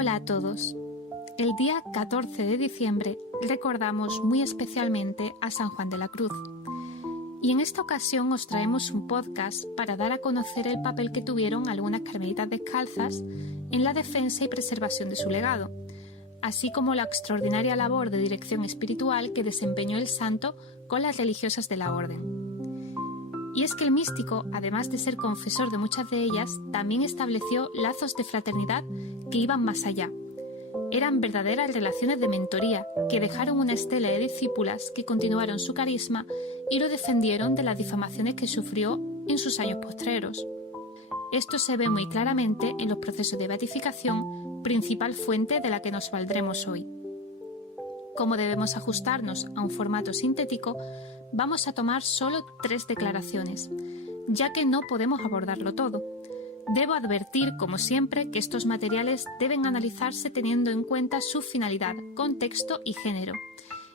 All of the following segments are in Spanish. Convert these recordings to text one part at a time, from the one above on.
Hola a todos. El día 14 de diciembre recordamos muy especialmente a San Juan de la Cruz. Y en esta ocasión os traemos un podcast para dar a conocer el papel que tuvieron algunas carmelitas descalzas en la defensa y preservación de su legado, así como la extraordinaria labor de dirección espiritual que desempeñó el santo con las religiosas de la orden. Y es que el místico, además de ser confesor de muchas de ellas, también estableció lazos de fraternidad que iban más allá. Eran verdaderas relaciones de mentoría que dejaron una estela de discípulas que continuaron su carisma y lo defendieron de las difamaciones que sufrió en sus años postreros. Esto se ve muy claramente en los procesos de beatificación, principal fuente de la que nos valdremos hoy. Como debemos ajustarnos a un formato sintético, vamos a tomar solo 3 declaraciones, ya que no podemos abordarlo todo. Debo advertir, como siempre, que estos materiales deben analizarse teniendo en cuenta su finalidad, contexto y género,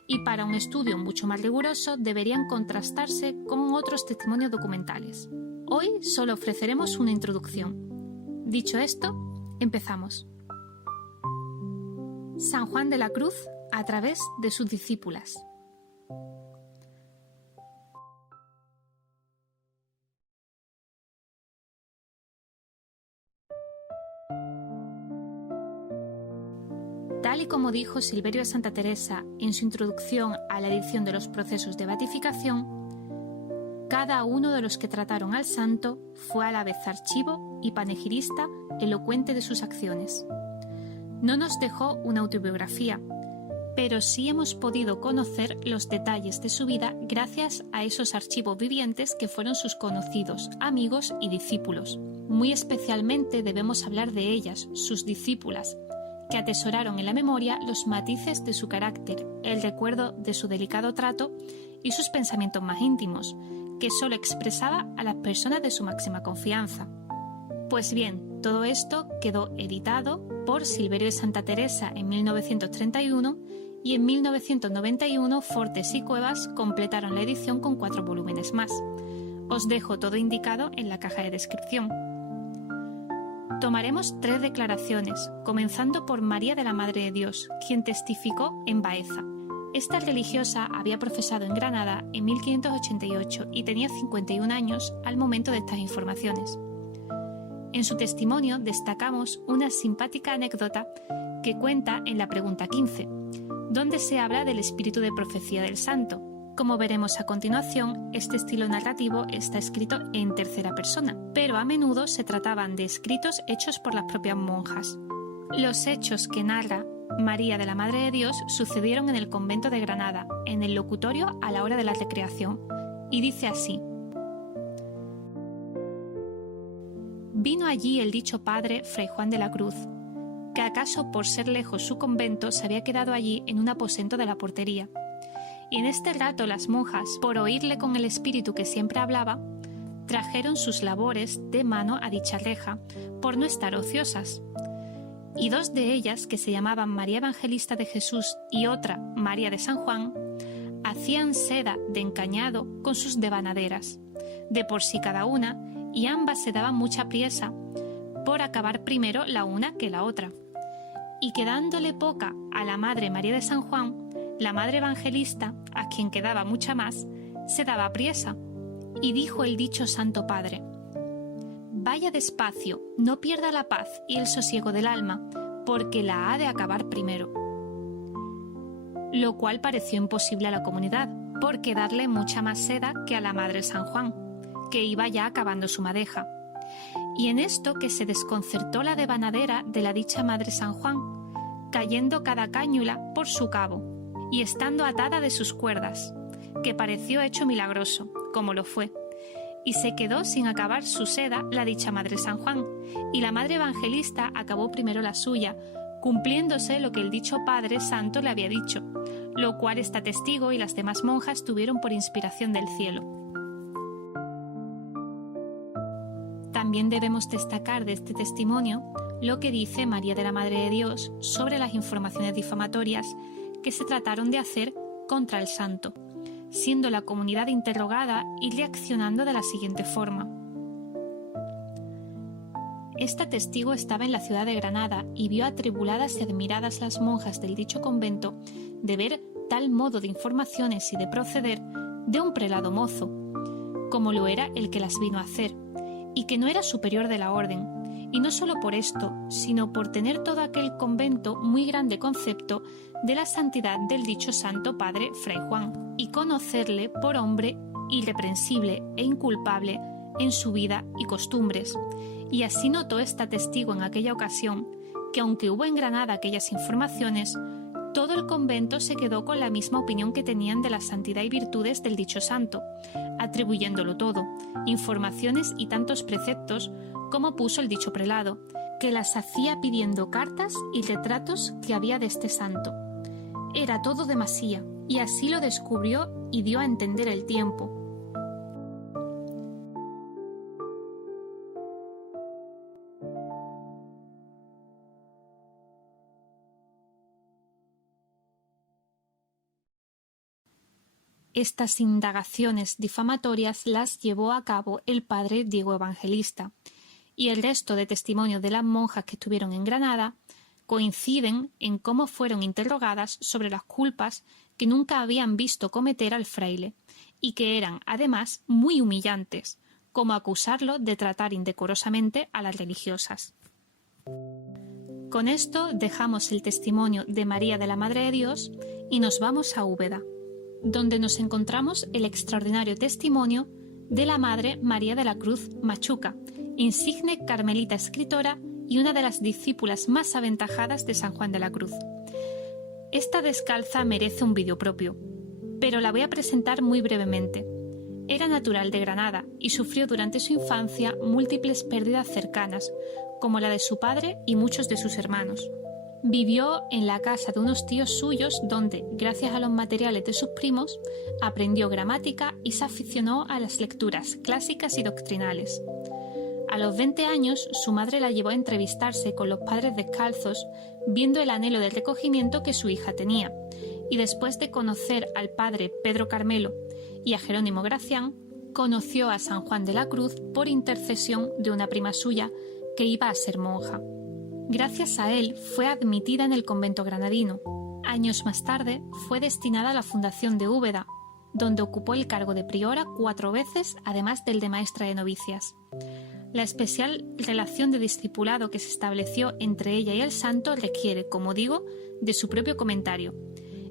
y para un estudio mucho más riguroso deberían contrastarse con otros testimonios documentales. Hoy solo ofreceremos una introducción. Dicho esto, empezamos. San Juan de la Cruz a través de sus discípulas. Tal y como dijo Silverio de Santa Teresa en su introducción a la edición de los procesos de beatificación, cada uno de los que trataron al santo fue a la vez archivo y panegirista elocuente de sus acciones. No nos dejó una autobiografía, pero sí hemos podido conocer los detalles de su vida gracias a esos archivos vivientes que fueron sus conocidos, amigos y discípulos. Muy especialmente debemos hablar de ellas, sus discípulas, que atesoraron en la memoria los matices de su carácter, el recuerdo de su delicado trato y sus pensamientos más íntimos, que solo expresaba a las personas de su máxima confianza. Pues bien, todo esto quedó editado por Silverio de Santa Teresa en 1931 y en 1991 Fortes y Cuevas completaron la edición con 4 volúmenes más. Os dejo todo indicado en la caja de descripción. Tomaremos 3 declaraciones, comenzando por María de la Madre de Dios, quien testificó en Baeza. Esta religiosa había profesado en Granada en 1588 y tenía 51 años al momento de estas informaciones. En su testimonio destacamos una simpática anécdota que cuenta en la pregunta 15, donde se habla del espíritu de profecía del santo. Como veremos a continuación, este estilo narrativo está escrito en tercera persona, pero a menudo se trataban de escritos hechos por las propias monjas. Los hechos que narra María de la Madre de Dios sucedieron en el convento de Granada, en el locutorio a la hora de la recreación, y dice así: Vino allí el dicho padre Fray Juan de la Cruz, que acaso por ser lejos su convento se había quedado allí en un aposento de la portería. Y en este rato las monjas, por oírle con el espíritu que siempre hablaba, trajeron sus labores de mano a dicha reja, por no estar ociosas. Y 2 de ellas, que se llamaban María Evangelista de Jesús y otra María de San Juan, hacían seda de encañado con sus devanaderas, de por sí cada una, y ambas se daban mucha priesa, por acabar primero la una que la otra. Y quedándole poca a la Madre María de San Juan, la Madre Evangelista, a quien quedaba mucha más, se daba priesa, y dijo el dicho Santo Padre: Vaya despacio, no pierda la paz y el sosiego del alma, porque la ha de acabar primero. Lo cual pareció imposible a la comunidad, por quedarle mucha más seda que a la Madre San Juan, que iba ya acabando su madeja. Y en esto que se desconcertó la devanadera de la dicha Madre San Juan, cayendo cada cáñula por su cabo, y estando atada de sus cuerdas, que pareció hecho milagroso, como lo fue, y se quedó sin acabar su seda la dicha Madre San Juan, y la Madre Evangelista acabó primero la suya, cumpliéndose lo que el dicho Padre Santo le había dicho, lo cual esta testigo y las demás monjas tuvieron por inspiración del cielo. También debemos destacar de este testimonio lo que dice María de la Madre de Dios sobre las informaciones difamatorias que se trataron de hacer contra el santo, siendo la comunidad interrogada y reaccionando de la siguiente forma: esta testigo estaba en la ciudad de Granada y vio atribuladas y admiradas las monjas del dicho convento de ver tal modo de informaciones y de proceder de un prelado mozo, como lo era el que las vino a hacer, y que no era superior de la orden, y no solo por esto, sino por tener todo aquel convento muy grande concepto de la santidad del dicho santo padre Fray Juan, y conocerle por hombre irreprensible e inculpable en su vida y costumbres. Y así notó esta testigo en aquella ocasión que, aunque hubo en Granada aquellas informaciones, todo el convento se quedó con la misma opinión que tenían de la santidad y virtudes del dicho santo, atribuyéndolo todo, informaciones y tantos preceptos como puso el dicho prelado, que las hacía pidiendo cartas y retratos que había de este santo. Era todo demasía, y así lo descubrió y dio a entender el tiempo. Estas indagaciones difamatorias las llevó a cabo el padre Diego Evangelista, y el resto de testimonios de las monjas que estuvieron en Granada coinciden en cómo fueron interrogadas sobre las culpas que nunca habían visto cometer al fraile, y que eran, además, muy humillantes, como acusarlo de tratar indecorosamente a las religiosas. Con esto dejamos el testimonio de María de la Madre de Dios y nos vamos a Úbeda, donde nos encontramos el extraordinario testimonio de la Madre María de la Cruz Machuca, insigne carmelita escritora y una de las discípulas más aventajadas de San Juan de la Cruz. Esta descalza merece un vídeo propio, pero la voy a presentar muy brevemente. Era natural de Granada y sufrió durante su infancia múltiples pérdidas cercanas, como la de su padre y muchos de sus hermanos. Vivió en la casa de unos tíos suyos donde, gracias a los materiales de sus primos, aprendió gramática y se aficionó a las lecturas clásicas y doctrinales. A los 20 años, su madre la llevó a entrevistarse con los padres descalzos, viendo el anhelo de recogimiento que su hija tenía, y después de conocer al padre Pedro Carmelo y a Jerónimo Gracián, conoció a San Juan de la Cruz por intercesión de una prima suya que iba a ser monja. Gracias a él fue admitida en el convento granadino. Años más tarde fue destinada a la fundación de Úbeda, donde ocupó el cargo de priora 4 veces, además del de maestra de novicias. La especial relación de discipulado que se estableció entre ella y el santo requiere, como digo, de su propio comentario.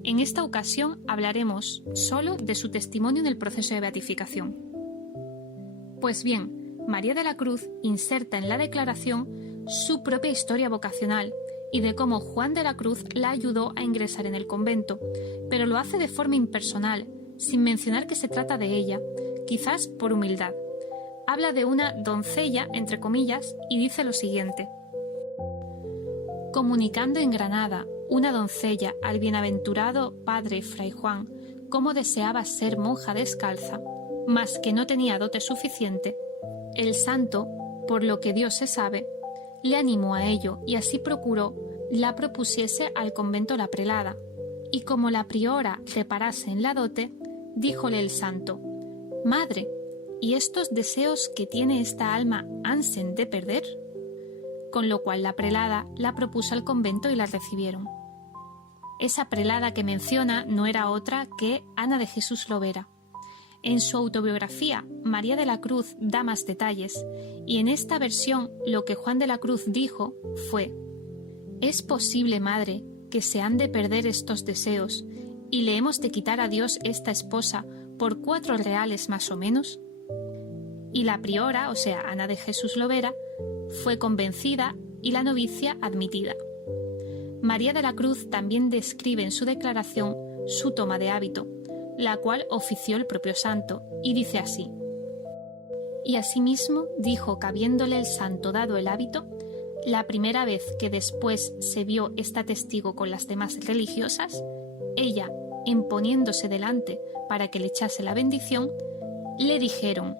En esta ocasión hablaremos solo de su testimonio en el proceso de beatificación. Pues bien, María de la Cruz inserta en la declaración su propia historia vocacional y de cómo Juan de la Cruz la ayudó a ingresar en el convento, pero lo hace de forma impersonal, sin mencionar que se trata de ella, quizás por humildad. Habla de una doncella, entre comillas, y dice lo siguiente: comunicando en Granada una doncella al bienaventurado padre Fray Juan cómo deseaba ser monja descalza, mas que no tenía dote suficiente, el santo, por lo que Dios se sabe, le animó a ello y así procuró la propusiese al convento la prelada, y como la priora reparase en la dote, díjole el santo: «Madre, ¿y estos deseos que tiene esta alma hansen de perder?». Con lo cual la prelada la propuso al convento y la recibieron. Esa prelada que menciona no era otra que Ana de Jesús Lovera. En su autobiografía, María de la Cruz da más detalles, y en esta versión lo que Juan de la Cruz dijo fue: «¿Es posible, madre, que se han de perder estos deseos y le hemos de quitar a Dios esta esposa por 4 reales más o menos?». Y la priora, o sea, Ana de Jesús Lovera, fue convencida y la novicia admitida. María de la Cruz también describe en su declaración su toma de hábito, la cual ofició el propio santo, y dice así: «Y asimismo dijo que habiéndole el santo dado el hábito, la primera vez que después se vio esta testigo con las demás religiosas, ella, imponiéndose delante para que le echase la bendición, le dijeron: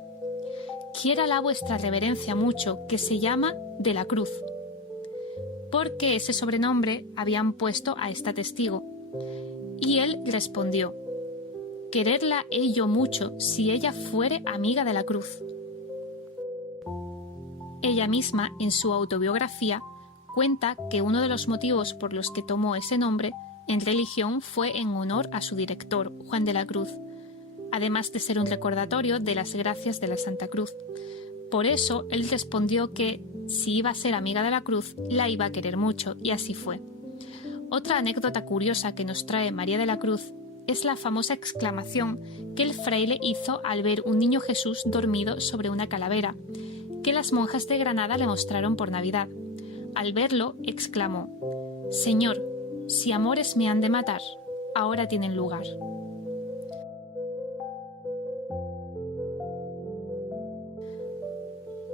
«Quiérala vuestra reverencia mucho, que se llama de la Cruz», porque ese sobrenombre habían puesto a esta testigo. Y él respondió: «Quererla he yo mucho, si ella fuere amiga de la Cruz». Ella misma, en su autobiografía, cuenta que uno de los motivos por los que tomó ese nombre en religión fue en honor a su director, Juan de la Cruz, además de ser un recordatorio de las gracias de la Santa Cruz. Por eso él respondió que, si iba a ser amiga de la Cruz, la iba a querer mucho, y así fue. Otra anécdota curiosa que nos trae María de la Cruz es la famosa exclamación que el fraile hizo al ver un niño Jesús dormido sobre una calavera, que las monjas de Granada le mostraron por Navidad. Al verlo, exclamó: «Señor, si amores me han de matar, ahora tienen lugar».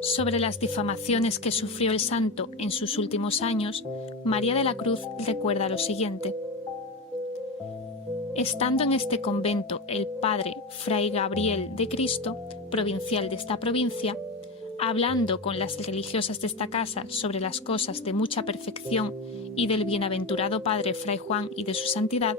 Sobre las difamaciones que sufrió el santo en sus últimos años, María de la Cruz recuerda lo siguiente: «Estando en este convento el padre Fray Gabriel de Cristo, provincial de esta provincia, hablando con las religiosas de esta casa sobre las cosas de mucha perfección y del bienaventurado padre Fray Juan y de su santidad,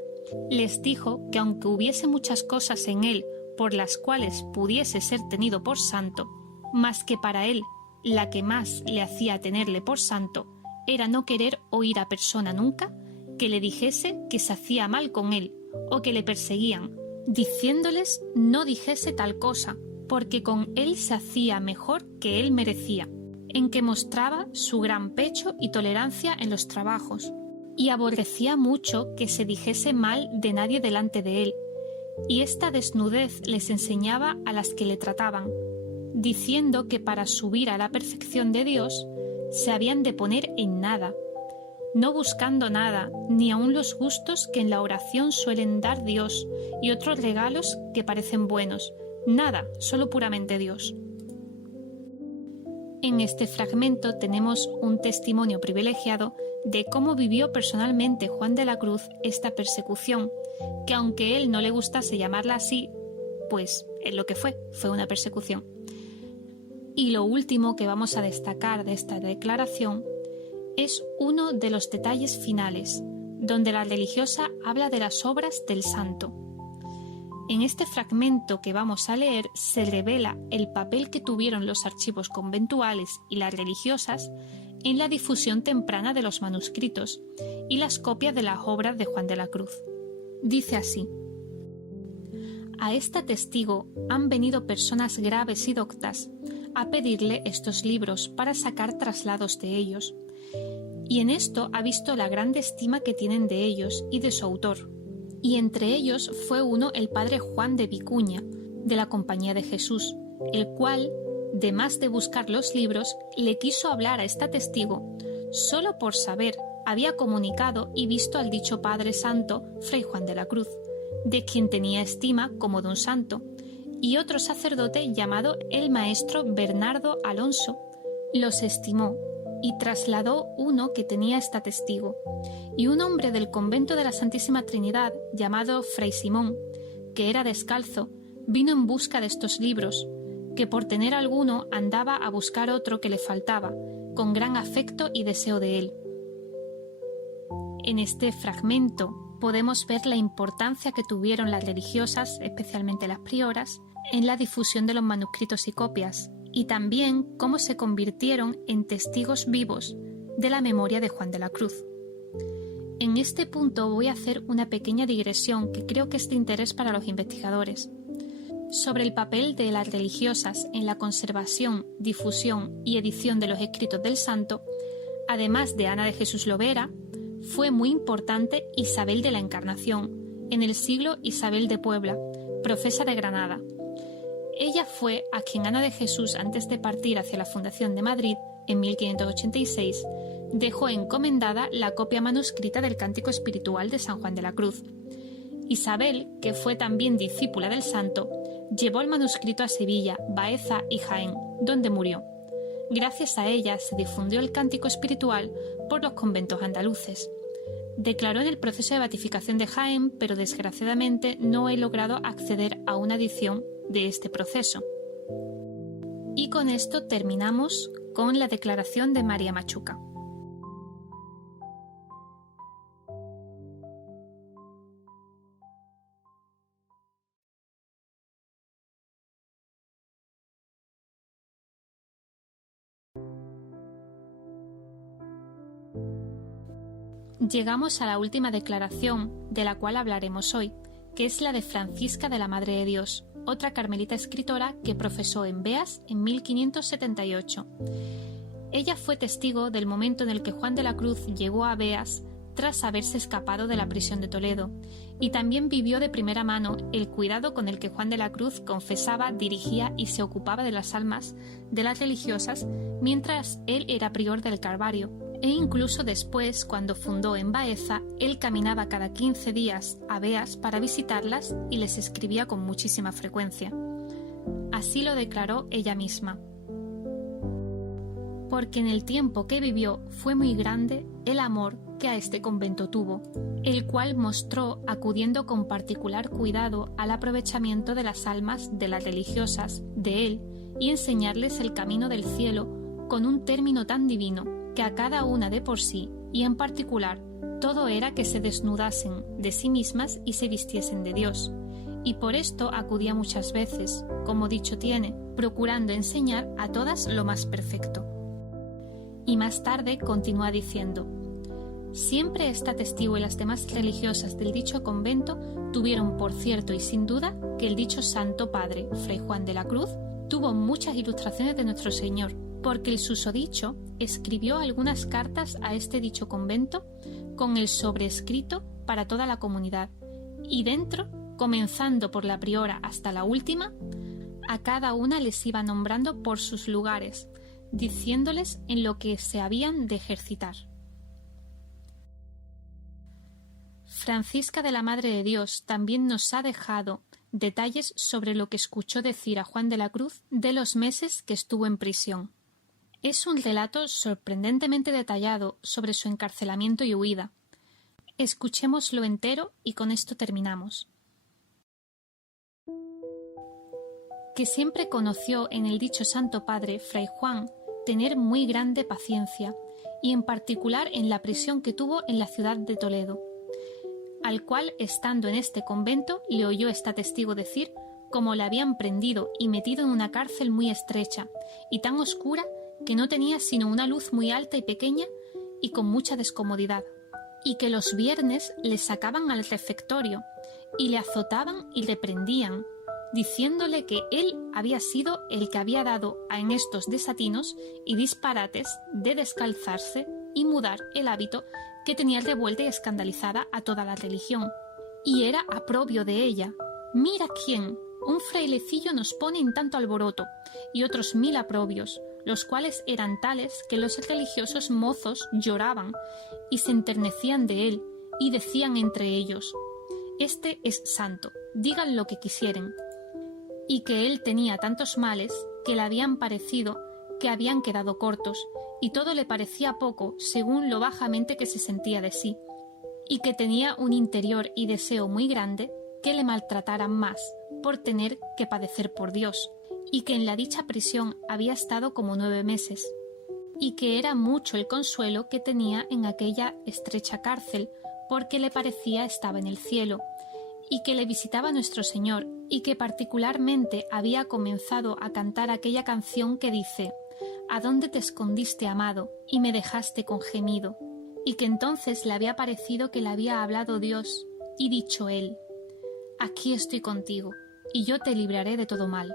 les dijo que aunque hubiese muchas cosas en él por las cuales pudiese ser tenido por santo, mas que para él la que más le hacía tenerle por santo era no querer oír a persona nunca que le dijese que se hacía mal con él o que le perseguían, diciéndoles no dijese tal cosa, porque con él se hacía mejor que él merecía, en que mostraba su gran pecho y tolerancia en los trabajos, y aborrecía mucho que se dijese mal de nadie delante de él, y esta desnudez les enseñaba a las que le trataban, diciendo que para subir a la perfección de Dios se habían de poner en nada, no buscando nada, ni aun los gustos que en la oración suelen dar Dios y otros regalos que parecen buenos, nada, solo puramente Dios». En este fragmento tenemos un testimonio privilegiado de cómo vivió personalmente Juan de la Cruz esta persecución, que aunque él no le gustase llamarla así, pues es lo que fue una persecución. Y lo último que vamos a destacar de esta declaración es uno de los detalles finales, donde la religiosa habla de las obras del santo. En este fragmento que vamos a leer se revela el papel que tuvieron los archivos conventuales y las religiosas en la difusión temprana de los manuscritos y las copias de las obras de Juan de la Cruz. Dice así: «A esta testigo han venido personas graves y doctas a pedirle estos libros para sacar traslados de ellos, y en esto ha visto la grande estima que tienen de ellos y de su autor, y entre ellos fue uno el padre Juan de Vicuña, de la Compañía de Jesús, el cual, de más de buscar los libros, le quiso hablar a esta testigo, solo por saber había comunicado y visto al dicho Padre Santo, Fray Juan de la Cruz, de quien tenía estima como de un santo, y otro sacerdote llamado el maestro Bernardo Alonso, los estimó y trasladó uno que tenía esta testigo, y un hombre del convento de la Santísima Trinidad llamado Fray Simón, que era descalzo, vino en busca de estos libros, que por tener alguno andaba a buscar otro que le faltaba, con gran afecto y deseo de él». En este fragmento podemos ver la importancia que tuvieron las religiosas, especialmente las prioras, en la difusión de los manuscritos y copias, y también cómo se convirtieron en testigos vivos de la memoria de Juan de la Cruz. En este punto voy a hacer una pequeña digresión que creo que es de interés para los investigadores, sobre el papel de las religiosas en la conservación, difusión y edición de los escritos del santo. Además de Ana de Jesús Lovera, fue muy importante Isabel de la Encarnación, en el siglo Isabel de Puebla, profesa de Granada. Ella fue a quien Ana de Jesús, antes de partir hacia la fundación de Madrid, en 1586, dejó encomendada la copia manuscrita del Cántico Espiritual de San Juan de la Cruz. Isabel, que fue también discípula del santo, llevó el manuscrito a Sevilla, Baeza y Jaén, donde murió. Gracias a ella se difundió el Cántico Espiritual por los conventos andaluces. Declaró en el proceso de beatificación de Jaén, pero desgraciadamente no he logrado acceder a una edición de este proceso. Y con esto terminamos con la declaración de María Machuca. llegamos a la última declaración de la cual hablaremos hoy, que es la de Francisca de la Madre de Dios, otra carmelita escritora que profesó en Beas en 1578. Ella fue testigo del momento en el que Juan de la Cruz llegó a Beas tras haberse escapado de la prisión de Toledo, y también vivió de primera mano el cuidado con el que Juan de la Cruz confesaba, dirigía y se ocupaba de las almas de las religiosas mientras él era prior del Calvario, e incluso después, cuando fundó en Baeza, él caminaba cada 15 días a Beas para visitarlas y les escribía con muchísima frecuencia. Así lo declaró ella misma. Porque en el tiempo que vivió fue muy grande el amor que a este convento tuvo, el cual mostró acudiendo con particular cuidado al aprovechamiento de las almas de las religiosas de él y enseñarles el camino del cielo con un término tan divino que a cada una de por sí y en particular todo era que se desnudasen de sí mismas y se vistiesen de Dios, y por esto acudía muchas veces, como dicho tiene, procurando enseñar a todas lo más perfecto. Y más tarde continúa diciendo: siempre esta testigo y las demás religiosas del dicho convento tuvieron por cierto y sin duda que el dicho Santo Padre, Fray Juan de la Cruz, tuvo muchas ilustraciones de nuestro Señor, porque el susodicho escribió algunas cartas a este dicho convento con el sobrescrito para toda la comunidad, y dentro, comenzando por la priora hasta la última, a cada una les iba nombrando por sus lugares, diciéndoles en lo que se habían de ejercitar. Francisca de la Madre de Dios también nos ha dejado detalles sobre lo que escuchó decir a Juan de la Cruz de los meses que estuvo en prisión. Es un relato sorprendentemente detallado sobre su encarcelamiento y huida. Escuchémoslo entero y con esto terminamos. Que siempre conoció en el dicho Santo Padre, Fray Juan, tener muy grande paciencia, y en particular en la prisión que tuvo en la ciudad de Toledo, al cual, estando en este convento, le oyó esta testigo decir cómo le habían prendido y metido en una cárcel muy estrecha y tan oscura que no tenía sino una luz muy alta y pequeña y con mucha descomodidad, y que los viernes le sacaban al refectorio y le azotaban y le prendían, diciéndole que él había sido el que había dado en estos desatinos y disparates de descalzarse y mudar el hábito que tenía revuelta y escandalizada a toda la religión, y era aprobio de ella. Mira quién, un frailecillo nos pone en tanto alboroto, y otros 1000 aprobios, los cuales eran tales que los religiosos mozos lloraban y se enternecían de él, y decían entre ellos: este es santo, digan lo que quisieren, y que él tenía tantos males que le habían parecido que habían quedado cortos, y todo le parecía poco según lo bajamente que se sentía de sí, y que tenía un interior y deseo muy grande que le maltrataran más por tener que padecer por Dios, y que en la dicha prisión había estado como 9 meses, y que era mucho el consuelo que tenía en aquella estrecha cárcel, porque le parecía estaba en el cielo, y que le visitaba nuestro Señor, y que particularmente había comenzado a cantar aquella canción que dice: ¿a dónde te escondiste, amado, y me dejaste con gemido? Y que entonces le había parecido que le había hablado Dios, y dicho él: aquí estoy contigo, y yo te libraré de todo mal,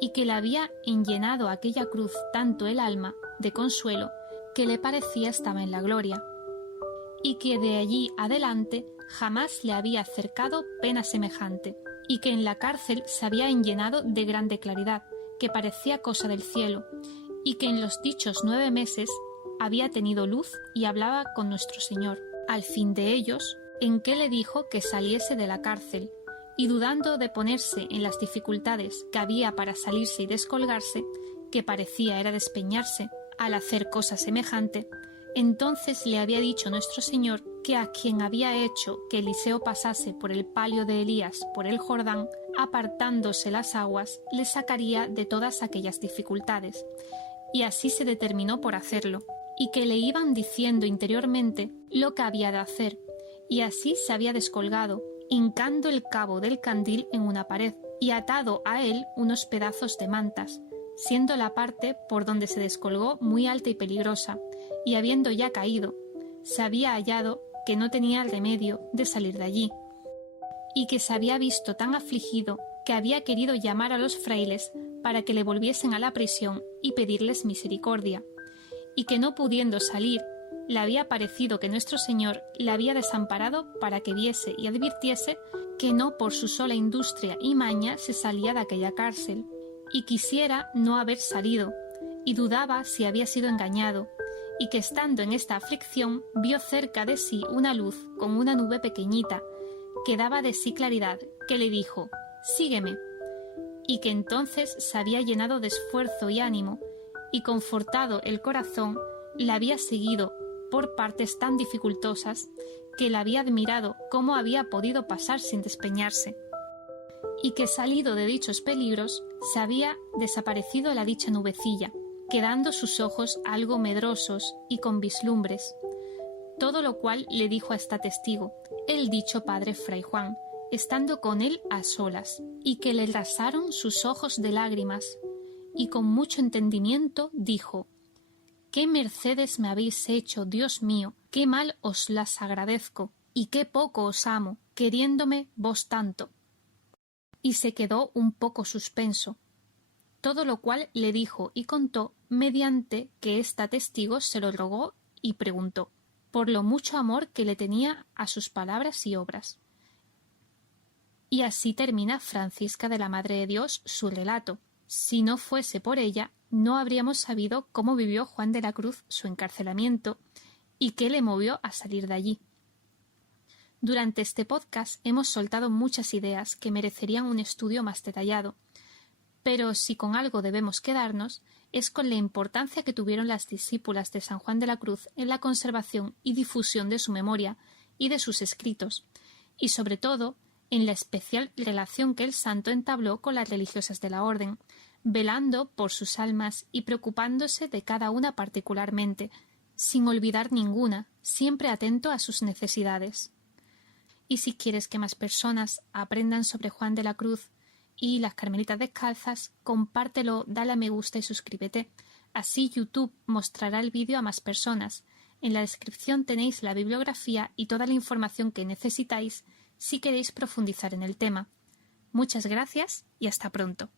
y que le había enllenado aquella cruz tanto el alma de consuelo que le parecía estaba en la gloria, y que de allí adelante jamás le había acercado pena semejante, y que en la cárcel se había enllenado de grande claridad, que parecía cosa del cielo, y que en los dichos 9 meses había tenido luz y hablaba con nuestro Señor, al fin de ellos, en que le dijo que saliese de la cárcel, y dudando de ponerse en las dificultades que había para salirse y descolgarse, que parecía era despeñarse al hacer cosa semejante, entonces le había dicho nuestro Señor que a quien había hecho que Eliseo pasase por el palio de Elías por el Jordán, apartándose las aguas, le sacaría de todas aquellas dificultades, y así se determinó por hacerlo, y que le iban diciendo interiormente lo que había de hacer, y así se había descolgado, hincando el cabo del candil en una pared, y atado a él unos pedazos de mantas, siendo la parte por donde se descolgó muy alta y peligrosa, y habiendo ya caído, se había hallado que no tenía remedio de salir de allí, y que se había visto tan afligido que había querido llamar a los frailes para que le volviesen a la prisión y pedirles misericordia, y que no pudiendo salir, le había parecido que nuestro Señor le había desamparado para que viese y advirtiese que no por su sola industria y maña se salía de aquella cárcel, y quisiera no haber salido, y dudaba si había sido engañado, y que estando en esta aflicción vio cerca de sí una luz con una nube pequeñita, que daba de sí claridad, que le dijo: «Sígueme», y que entonces se había llenado de esfuerzo y ánimo, y confortado el corazón, la había seguido por partes tan dificultosas que la había admirado cómo había podido pasar sin despeñarse, y que salido de dichos peligros se había desaparecido la dicha nubecilla, quedando sus ojos algo medrosos y con vislumbres, todo lo cual le dijo a esta testigo, el dicho padre Fray Juan, estando con él a solas, y que le rasaron sus ojos de lágrimas, y con mucho entendimiento dijo: «¿Qué mercedes me habéis hecho, Dios mío? Qué mal os las agradezco, y qué poco os amo, queriéndome vos tanto». Y se quedó un poco suspenso, todo lo cual le dijo y contó mediante que esta testigo se lo rogó y preguntó, por lo mucho amor que le tenía a sus palabras y obras. Y así termina Francisca de la Madre de Dios su relato. Si no fuese por ella, no habríamos sabido cómo vivió Juan de la Cruz su encarcelamiento y qué le movió a salir de allí. Durante este podcast hemos soltado muchas ideas que merecerían un estudio más detallado, pero si con algo debemos quedarnos, es con la importancia que tuvieron las discípulas de San Juan de la Cruz en la conservación y difusión de su memoria y de sus escritos, y sobre todo en la especial relación que el santo entabló con las religiosas de la orden, velando por sus almas y preocupándose de cada una particularmente, sin olvidar ninguna, siempre atento a sus necesidades. Y si quieres que más personas aprendan sobre Juan de la Cruz y las Carmelitas Descalzas, compártelo, dale a me gusta y suscríbete. Así YouTube mostrará el vídeo a más personas. En la descripción tenéis la bibliografía y toda la información que necesitáis si queréis profundizar en el tema. Muchas gracias y hasta pronto.